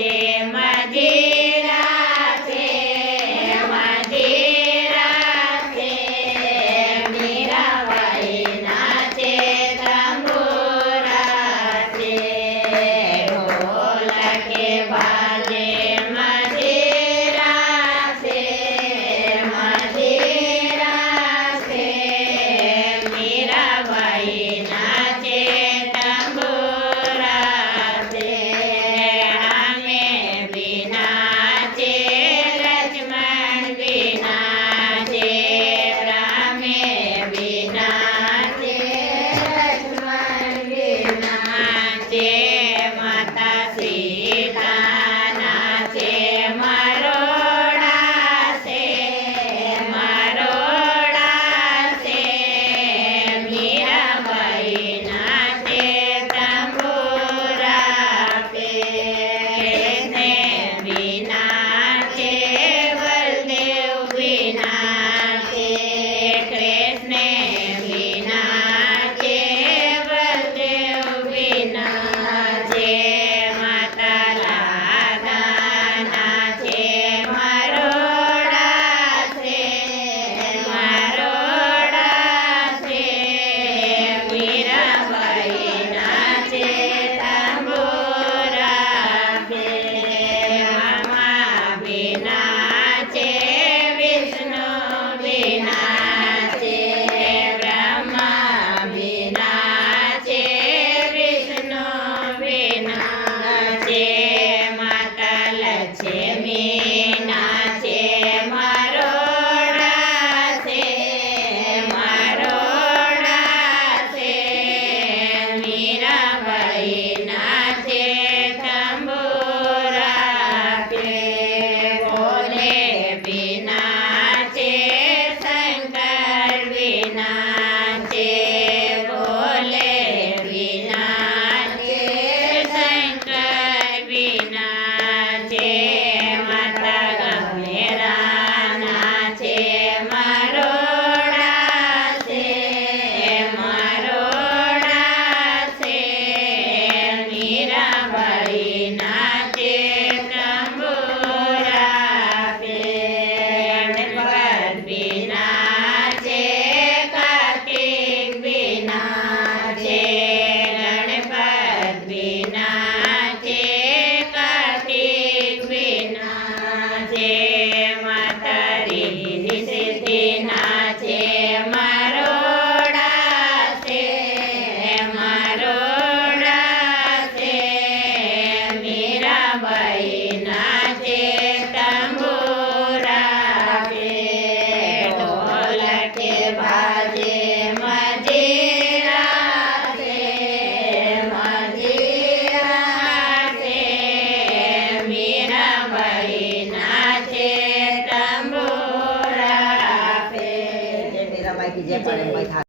બાજે મજીરા છે મજીરા છે મીરાબાઈ નાચે તંબુરા છે ઢોલકે બાજે મજીરા છે મજીરા છે મીરાબાઈ નાચે તંબુરા છે અમે વિના છે લક્ષ્મણ વિના છે રામે વિના છે લક્ષ્મણ વિના છે માતા સીતાના છે મરોડા છે મરોડા છે મીરાબાઈ નાચે તંબુરા પે ને વિના છે બલદેવ વિના છે કૃષ્ણ વિના છે બલદેવ વિના છે માતા રાધાના છે મરોડા છે મરોડા છે મીરાબાઈ નાચે તંબુરા પે મામા વિના છે વિષ્ણુ વિના છે બ્રહ્મા વિના છે વિષ્ણુ વિના છે માતા લક્ષ્મી ના છે મરોડા છે મરોડા છે મીરાબાઈ નાચે તંબુરા પે બોલે વિના છે શંકર વિના છે બોલે વિના છે શંકર વિના છે માતા ગંભીરાના છે મરોડા છે મરોડા છે મીરાબાઈ નાચે તંબુરા પે ગણપત વિના છે કાર્તિક વિના છે ગણપત વિના છે કાર્તિક વિના છે માતા રીધિ સિદ્ધિના છે મરોડા છે મરોડા છે મીરાબાઈ નાચે તંબુરા પે ઢોલકે બાજે મજીરા છે મજીરા છે મીરાબાઈ નાચે તંબુરા પે जय मीराबाई की जय पालन भाई।